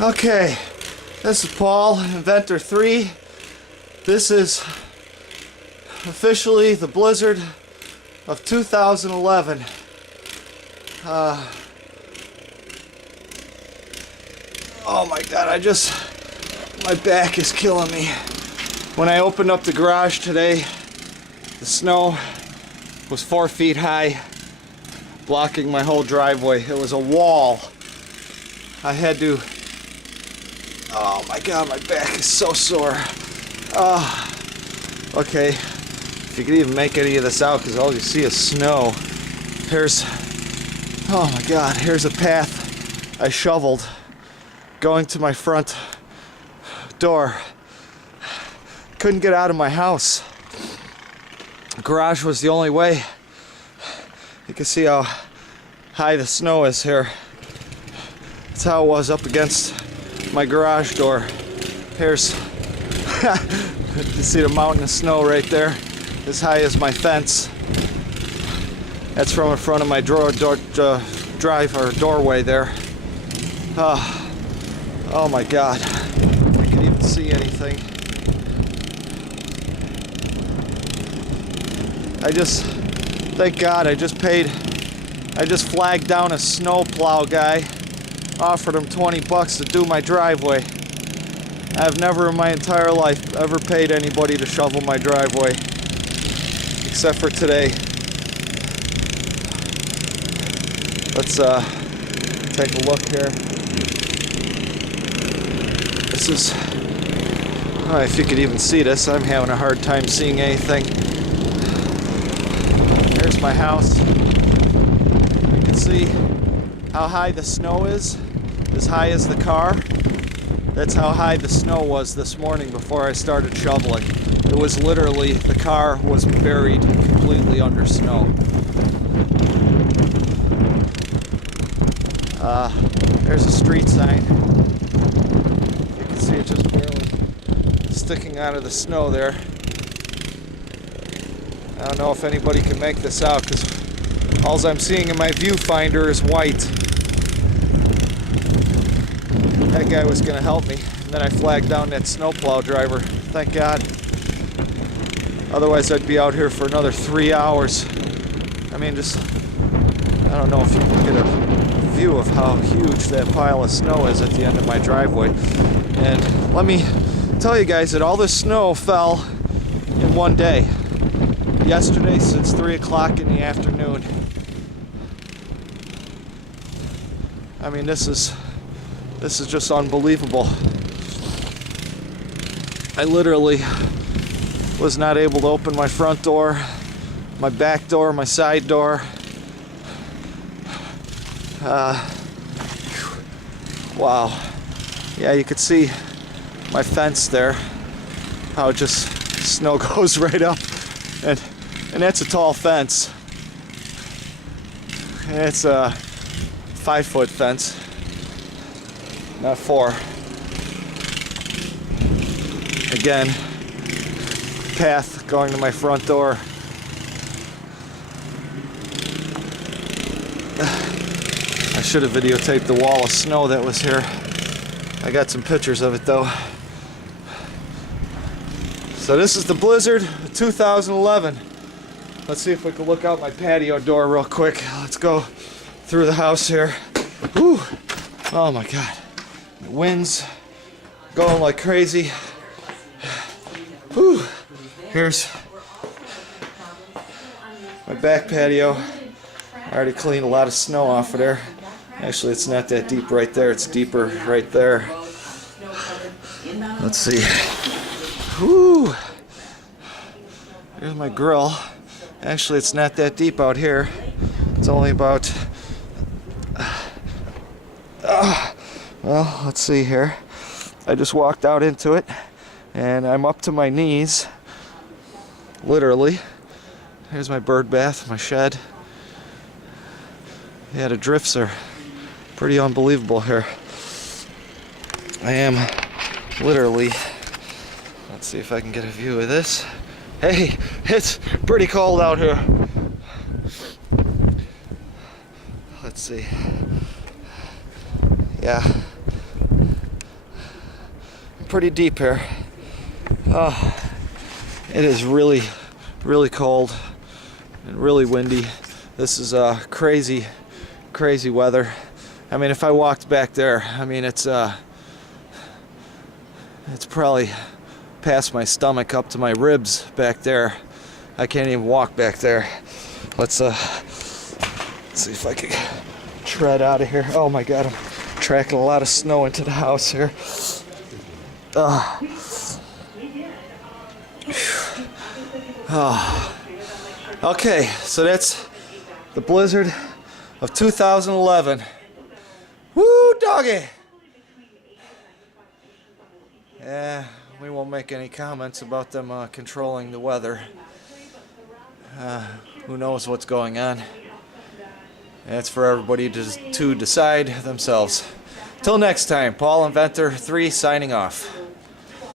Okay, this is Paul, Inventor 3. This is officially the blizzard of 2011. Oh my god, my back is killing me. When I opened up the garage today, the snow was 4 feet high, blocking my whole driveway. It was a wall. I had to... Oh my god, my back is so sore. Okay, if you could even make any of this out, because all you see is snow. Oh my god, here's a path I shoveled going to my front door. Couldn't get out of my house. The garage was the only way. You can see how high the snow is here. That's how it was up against my garage door. Here's you see the mountain of snow right there, as high as my fence. That's from in front of my doorway there. Oh my god, I can't even see anything. Thank God, I just flagged down a snowplow guy, offered him 20 bucks to do my driveway. I've never in my entire life ever paid anybody to shovel my driveway, except for today. Let's take a look here. This is, if you could even see this, I'm having a hard time seeing anything. Here's my house. You can see how high the snow is, as high as the car. That's how high the snow was this morning before I started shoveling. It was literally, the car was buried completely under snow. There's a street sign. You can see it just barely sticking out of the snow there. I don't know if anybody can make this out, because all I'm seeing in my viewfinder is white. That guy was going to help me, and then I flagged down that snowplow driver. Thank God. Otherwise I'd be out here for another 3 hours. I mean, I don't know if you can get a view of how huge that pile of snow is at the end of my driveway. And let me tell you guys that all this snow fell in one day. Yesterday since 3 o'clock in the afternoon. I mean, this is just unbelievable. I literally was not able to open my front door, my back door, my side door. Wow. Yeah, you could see my fence there, how just snow goes right up. And that's a tall fence. It's a 5-foot fence, not 4. Again, path going to my front door. I should have videotaped the wall of snow that was here. I got some pictures of it though. So this is the blizzard of 2011. Let's see if we can look out my patio door real quick. Let's go through the house here. Whew. Oh my god. The wind's going like crazy. Whew. Here's my back patio. I already cleaned a lot of snow off of there. Actually, it's not that deep right there. It's deeper right there. Let's see. Whew. Here's my grill. Actually, it's not that deep out here. It's only about... well, let's see here. I just walked out into it, and I'm up to my knees. Literally. Here's my bird bath, my shed. Yeah, the drifts are pretty unbelievable here. I am literally... Let's see if I can get a view of this. Hey, it's pretty cold out here. Let's see. Yeah. pretty deep here. It is really, really cold and really windy. This is crazy, crazy weather. I mean, if I walked back there, I mean, it's probably past my stomach up to my ribs back there. I can't even walk back there. Let's see if I can tread out of here. Oh my God, I'm tracking a lot of snow into the house here. Okay, so that's the blizzard of 2011. Woo, doggy! Yeah, we won't make any comments about them controlling the weather. Who knows what's going on? That's for everybody to decide themselves. Till next time, Paul Inventor 3 signing off.